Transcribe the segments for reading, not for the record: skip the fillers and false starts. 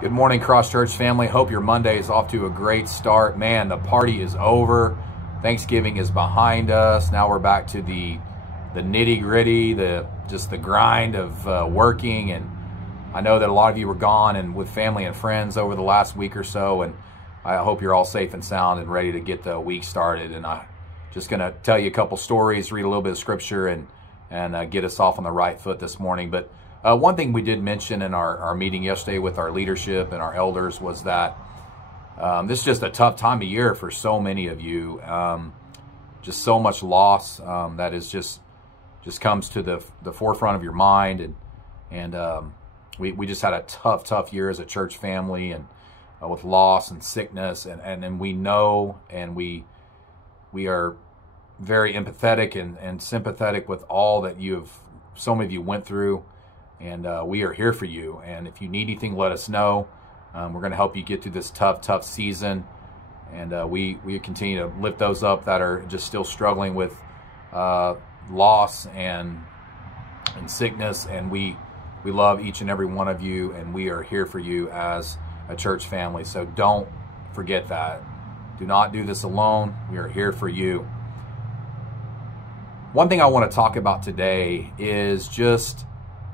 Good morning, Cross Church family. Hope your Monday is off to a great start. Man, the party is over. Thanksgiving is behind us. Now we're back to the nitty-gritty, just the grind of working. And I know that a lot of you were gone and with family and friends over the last week or so. And I hope you're all safe and sound and ready to get the week started. And I'm just going to tell you a couple stories, read a little bit of scripture, and get us off on the right foot this morning. But one thing we did mention in our meeting yesterday with our leadership and our elders was that this is just a tough time of year for so many of you. Just so much loss that is just comes to the forefront of your mind. And we just had a tough year as a church family, and with loss and sickness. And we know, and we are very empathetic and sympathetic with all that so many of you went through. And we are here for you. And if you need anything, let us know. We're going to help you get through this tough season. And we continue to lift those up that are just still struggling with loss and sickness. And we love each and every one of you. And we are here for you as a church family. So don't forget that. Do not do this alone. We are here for you. One thing I want to talk about today is just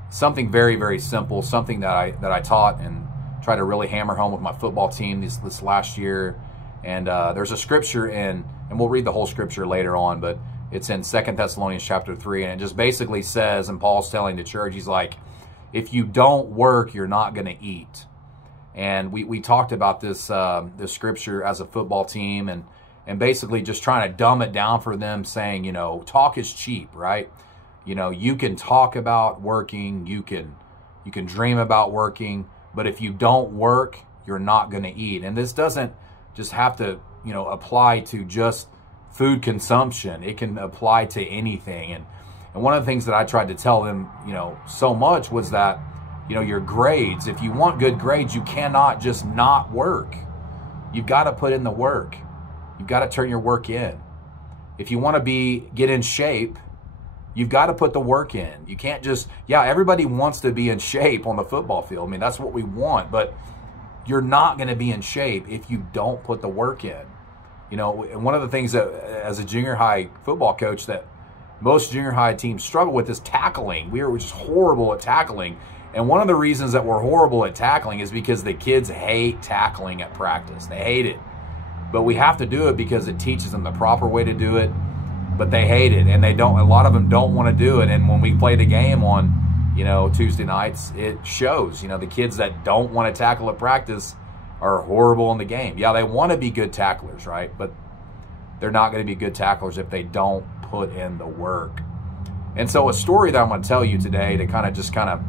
something very simple, something that I taught and tried to really hammer home with my football team this last year. And there's a scripture and we'll read the whole scripture later on, but it's in 2 Thessalonians chapter 3, and it just basically says, and Paul's telling the church, he's like, if you don't work, you're not going to eat. And we talked about this scripture as a football team, and basically just trying to dumb it down for them, saying, talk is cheap, right? You can talk about working, you can dream about working, but if you don't work, you're not going to eat. And this doesn't just have to, apply to just food consumption. It can apply to anything. And one of the things that I tried to tell them, so much was that, your grades, if you want good grades, you cannot just not work. You've got to put in the work. You've got to turn your work in. If you want to get in shape, you've got to put the work in. You can't just, everybody wants to be in shape on the football field. I mean, that's what we want, but you're not going to be in shape if you don't put the work in. And one of the things that, as a junior high football coach, that most junior high teams struggle with is tackling. We are just horrible at tackling. And one of the reasons that we're horrible at tackling is because the kids hate tackling at practice. They hate it. But we have to do it because it teaches them the proper way to do it. But they hate it, and a lot of them don't want to do it. And when we play the game on, Tuesday nights, it shows. The kids that don't want to tackle at practice are horrible in the game. Yeah, they want to be good tacklers, right? But they're not going to be good tacklers if they don't put in the work. And so a story that I'm going to tell you today to kind of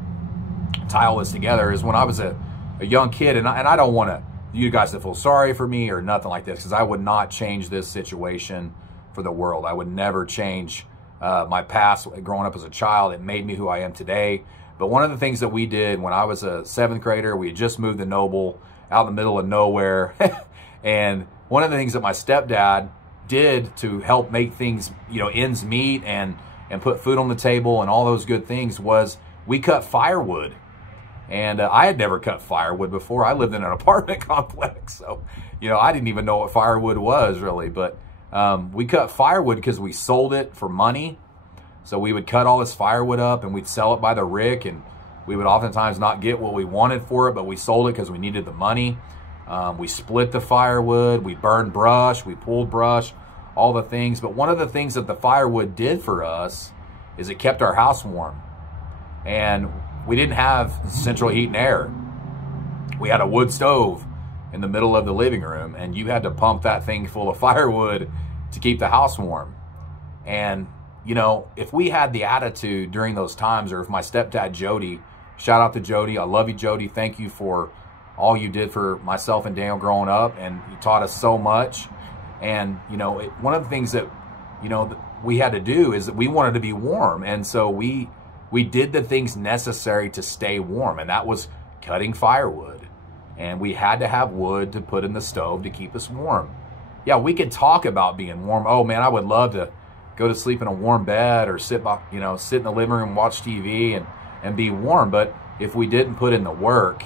tie all this together is when I was a young kid, and I don't want you guys to feel sorry for me or nothing like this, because I would not change this situation for the world. I would never change my past growing up as a child. It made me who I am today. But one of the things that we did when I was a 7th grader, we had just moved to Noble, out in the middle of nowhere. And one of the things that my stepdad did to help make things, ends meet and put food on the table and all those good things was we cut firewood. And I had never cut firewood before. I lived in an apartment complex. So, I didn't even know what firewood was really. But we cut firewood because we sold it for money. So we would cut all this firewood up and we'd sell it by the rick, and we would oftentimes not get what we wanted for it, but we sold it because we needed the money. We split the firewood, we burned brush, we pulled brush, all the things. But one of the things that the firewood did for us is it kept our house warm. And we didn't have central heat and air. We had a wood stove in the middle of the living room, and you had to pump that thing full of firewood to keep the house warm. And, if we had the attitude during those times, or if my stepdad, Jody, shout out to Jody, I love you, Jody, thank you for all you did for myself and Daniel growing up, and you taught us so much. And, one of the things that, we had to do is that we wanted to be warm. And so we did the things necessary to stay warm, and that was cutting firewood. And we had to have wood to put in the stove to keep us warm. Yeah, we could talk about being warm. Oh man, I would love to go to sleep in a warm bed, or sit in the living room, watch TV and be warm. But if we didn't put in the work,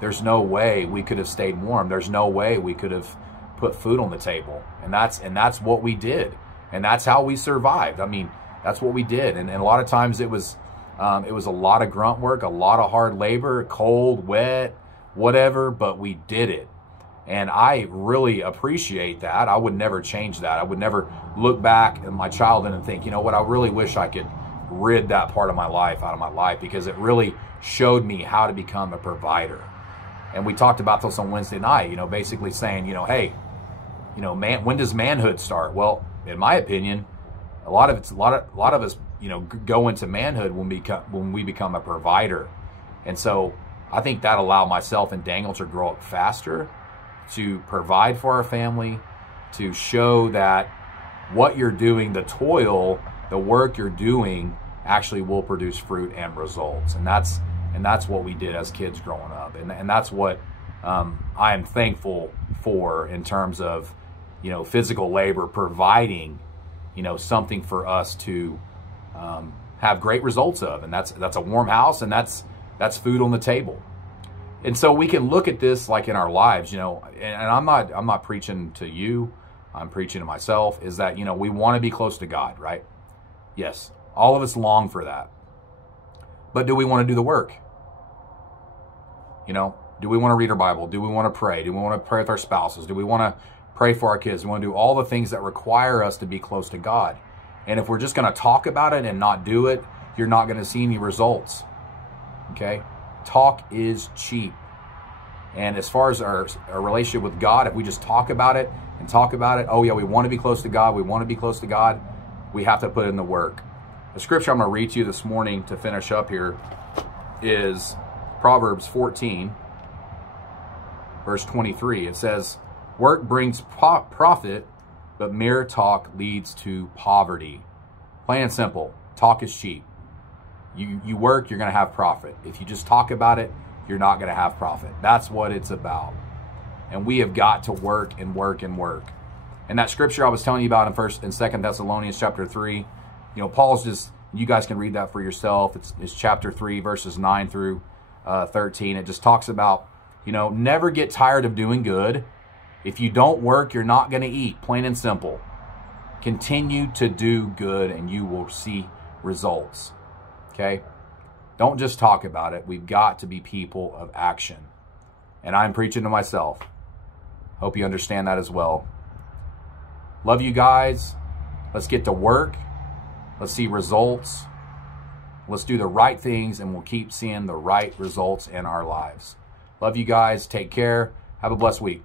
there's no way we could have stayed warm. There's no way we could have put food on the table. And that's what we did. And that's how we survived. I mean, that's what we did. And a lot of times it was a lot of grunt work, a lot of hard labor, cold, wet, whatever, but we did it. And I really appreciate that. I would never change that. I would never look back in my childhood and think, you know what, I really wish I could rid that part of my life out of my life, because it really showed me how to become a provider. And we talked about this on Wednesday night, you know, basically saying, you know, hey, you know, man, when does manhood start? Well, in my opinion, a lot of us, you know, go into manhood when we become a provider. And so I think that allowed myself and Daniel to grow up faster, to provide for our family, to show that what you're doing, the toil, the work you're doing actually will produce fruit and results. And that's what we did as kids growing up. And that's what I am thankful for in terms of, you know, physical labor providing, you know, something for us to have great results of. And that's a warm house, and that's food on the table. And so we can look at this like in our lives, you know, and I'm not preaching to you, I'm preaching to myself, is that, you know, we want to be close to God, right? Yes, all of us long for that. But do we want to do the work? You know, do we want to read our Bible? Do we want to pray? Do we want to pray with our spouses? Do we want to pray for our kids? Do we want to do all the things that require us to be close to God? And if we're just going to talk about it and not do it, you're not going to see any results, okay? Talk is cheap. And as far as our relationship with God, if we just talk about it, oh yeah, we want to be close to God, we have to put in the work. The scripture I'm going to read to you this morning to finish up here is Proverbs 14, verse 23. It says, work brings profit, but mere talk leads to poverty. Plain and simple, talk is cheap. You work, you're going to have profit. If you just talk about it, you're not going to have profit. That's what it's about. And we have got to work and work and work. And that scripture I was telling you about in 1st and 2nd Thessalonians chapter 3, you know, Paul's just, you guys can read that for yourself. It's chapter 3, verses 9 through 13. It just talks about, you know, never get tired of doing good. If you don't work, you're not going to eat. Plain and simple. Continue to do good and you will see results. Okay? Don't just talk about it. We've got to be people of action. And I'm preaching to myself. Hope you understand that as well. Love you guys. Let's get to work. Let's see results. Let's do the right things, and we'll keep seeing the right results in our lives. Love you guys. Take care. Have a blessed week.